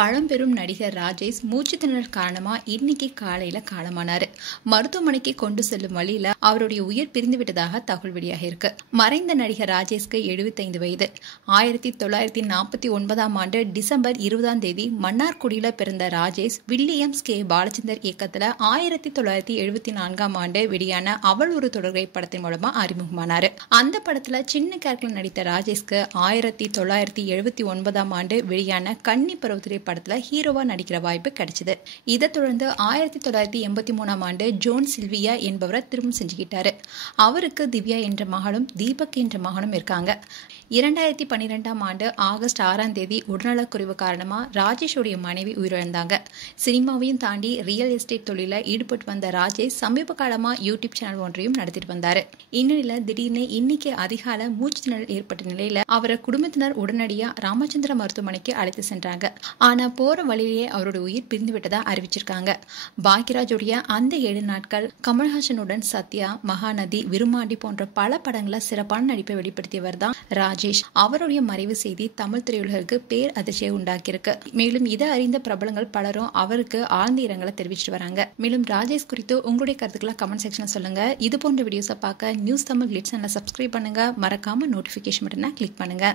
பழம்பெரும் நடிகர் ராஜேஷ் மூச்சுத்திணறல் காரணமா இன்னைக்கு காலையில காலமானாரு. மருத்துவமனைக்கு கொண்டு செல்லும் வழியில அவருடைய உயிர் பிரிந்து விட்டதாக தகவல் வெளியாக இருக்கு. மறைந்த நடிகர் ராஜேஷ்க்கு 75 வயது. 1949 டிசம்பர் 20 மன்னார்குடியில பிறந்த ராஜேஷ் வில்லியம்ஸ் கே பாலச்சந்தர் இயக்கத்துல 1974 வெளியான அவள் ஒரு தொடர்கை படத்தின் மூலமா அறிமுகமானாரு. அந்த படத்துல சின்ன கேரக்டர் நடித்த ராஜேஷ்க்கு 1979 வெளியான கன்னி பருவத்திலே படத்துல ஹீரோவா நடிக்கிற வாய்ப்பு கிடைச்சது. இதை தொடர்ந்து 1983 ஜோன் சில்வியா என்பவரை திருமணம் செஞ்சுக்கிட்டாரு. அவருக்கு திவ்யா என்ற மகளும் தீபக் என்ற மகனும் இருக்காங்க. 2012 ஆகஸ்ட் 6 உடல்நலக்குறைவு காரணமா ராஜேஷுடைய மனைவி உயிரிழந்தாங்க. சினிமாவையும் தாண்டி ரியல் எஸ்டேட் தொழில ஈடுபட்டு வந்த ராஜேஷ் சமீப காலமா யூடியூப் சேனல் ஒன்றையும் நடத்திட்டு வந்தாரு. இந்நிலையில திடீர்னு இன்னைக்கு அதிகாலை மூச்சு திணறல் ஏற்பட்ட நிலையில அவரை குடும்பத்தினர் உடனடியா ராமச்சந்திர மருத்துவமனைக்கு அழைத்து சென்றாங்க. ஆனா போற வழியிலேயே அவருடைய உயிர் பிரிந்து விட்டதா அறிவிச்சிருக்காங்க. பாக்யராஜுடைய அந்த 7 நாட்கள், கமல்ஹாசனுடன் சத்யா, மகாநதி, விருமாண்டி போன்ற பல படங்கள சிறப்பான நடிப்பை வெளிப்படுத்தியவர் தான் ராஜேஷ். அவருடைய மறைவு செய்தி தமிழ் திரையுலகிற்கு பேர் அதிர்ச்சியை உண்டாக்கியிருக்கு. மேலும் இதை அறிந்த பிரபலங்கள் பலரும் அவருக்கு ஆழ்ந்த இரங்கலை தெரிவிச்சிட்டு வராங்க. மேலும் ராஜேஷ் குறித்து உங்களுடைய கருத்துக்களை கமெண்ட் செக்ஷன்ல சொல்லுங்க. இது போன்ற வீடியோஸை பார்க்க நியூஸ் தமிழ் கிளிட்ஸ் சேனலை சப்ஸ்கிரைப் பண்ணுங்க. மறக்காம நோட்டிபிகேஷன் பட்டனை கிளிக் பண்ணுங்க.